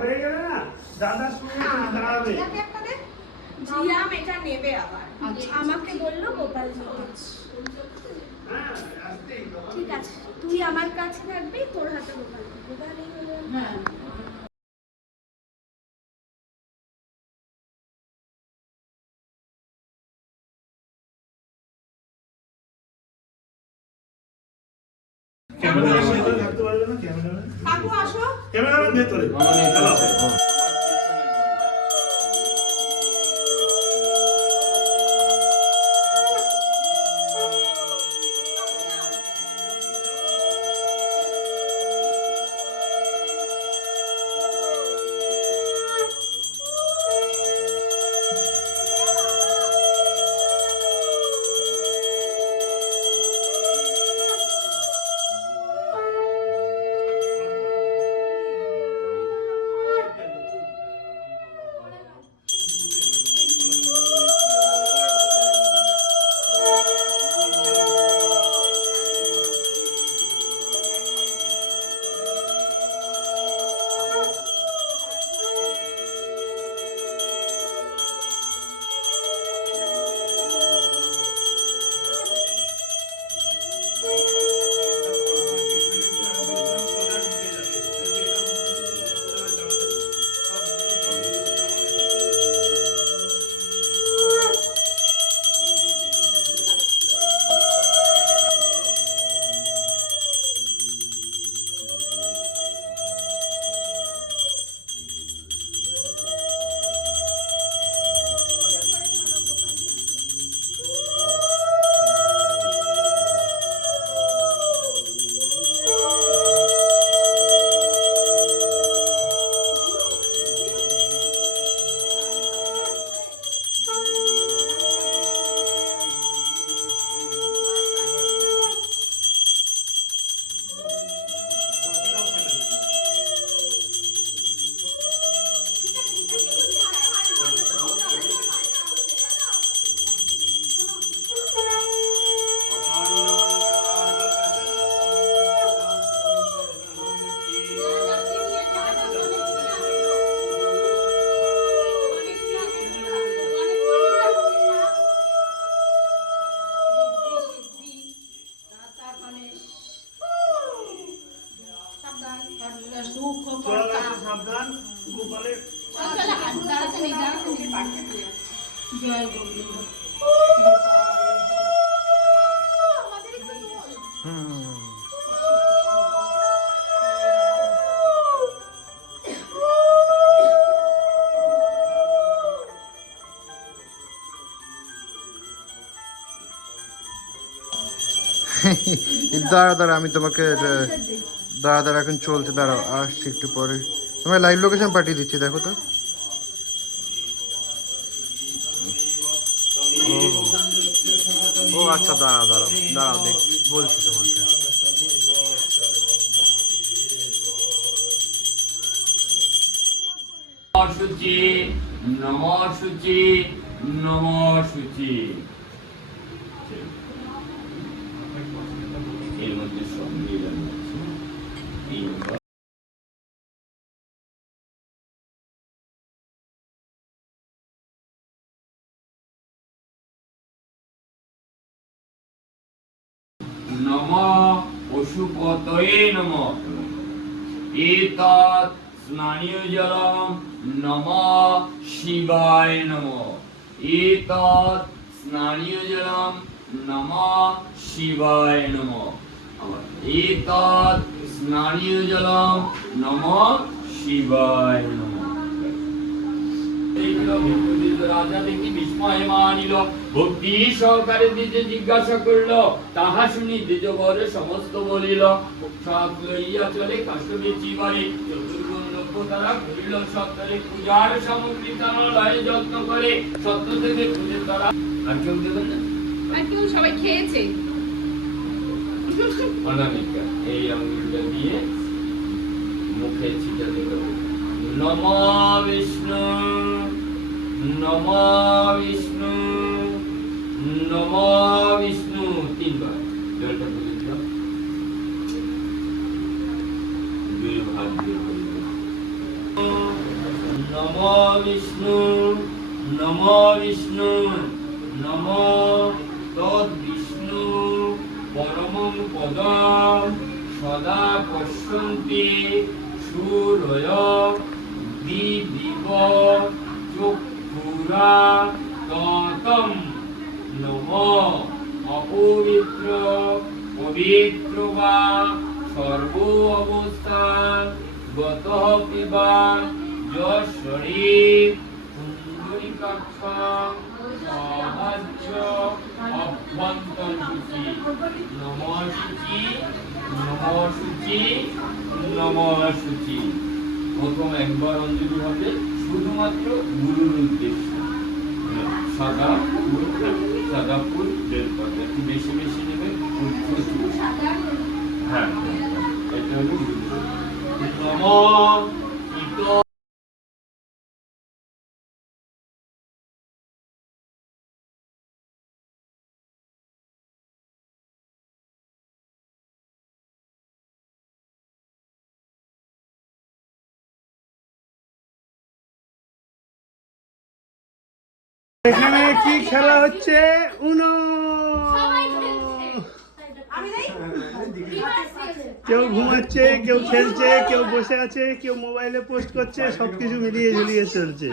হয়ে গেলে না দাদার সঙ্গে দাঁড়াবে। জিয়াম এটা নেবে আবার, আমাকে বললো গোপাল ঠিক আছে তুই আমার কাছে থাকবি, তোর হাতে গোপাল হ্যাঁ। ক্যামেরাম্যান থাকতে পারবে না, ক্যামেরাম্যান কাকু আসো, ক্যামেরাম্যান ভেতরে সাবধান গোপালের জয় গোবিন্দ। দাঁড়া দাঁড়া আমি তোমাকে দাঁড়া দাঁড়া এখন চলছে, দাঁড়াও আসছি একটু পরে, তোমার লাইভ লোকেশন পাঠিয়ে দিচ্ছি দেখো তো। ও আচ্ছা দাঁড়াও দাঁড়াও দাঁড়াও দেখ বলছি তোমাকে। শুচি নম শুচি নম শুচি, এর মধ্যে সম্মিলন আছে। নম পশুপতয়ে নম, এতৎ স্নানীয় জলম নম শিবায় নম, এতৎ স্নানীয় জলম নম শিবায় নম, এতৎ স্নানীয় জলম নম শিবায় নম। রাজা দেখি বিস্ময় মানিল, ভক্তি সহকারে দ্বিজে জিজ্ঞাসা করল, তাহা শুনি দ্বিজবরে সমস্ত বলিল। সব লইয়া চলে কাষ্ট বেচি বাড়ি, চতুর্গুণ লক্ষ্য তারা ঘুরিল সত্তরে, পূজার সামগ্রী তারা লয়ে যত্ন করে, সত্য থেকে পুজো তারা। আর কেউ দেবেন না, আর কেউ সবাই খেয়েছে। অনামিকা এই আঙ্গুলটা দিয়ে মুখে ছিটাতে হবে। নম বিষ্ণু নম বিষ্ণু নম বিষ্ণু, তিনবার জলটা বলে দিলাম, দুই ভাগ দিয়ে নমো বিষ্ণু নমো বিষ্ণু নমো তদ বিষ্ণু পরমং পদম সদা পশ্যন্তি সূরয় দিদিব চক্ষুরা ততম নমো অপবিত্র পবিত্র বা সর্ব অবস্থান গত পিবা যশ্বরী কুণ্ডলিকাক্ষং সাহায্য অভ্যন্তর শুচি নমঃ শুচি নমঃ শুচি নমঃ শুচি। প্রথম একবার অঞ্জলি হবে শুধুমাত্র গুরুর উদ্দেশ্যে। সাদা ফুল বেলপাতা একটু বেশি বেশি নেবে, প্রচুর। হ্যাঁ, এটা হলো গুরু। নমঃ ইত এখানে কি খেলা হচ্ছে? উনো। সবাই খেলছে। আমি নেই? কেউ ঘুমাচ্ছে, কেউ খেলছে, কেউ বসে আছে, কেউ মোবাইলে পোস্ট করছে, সবকিছু মিলিয়ে ঝুলিয়ে চলছে।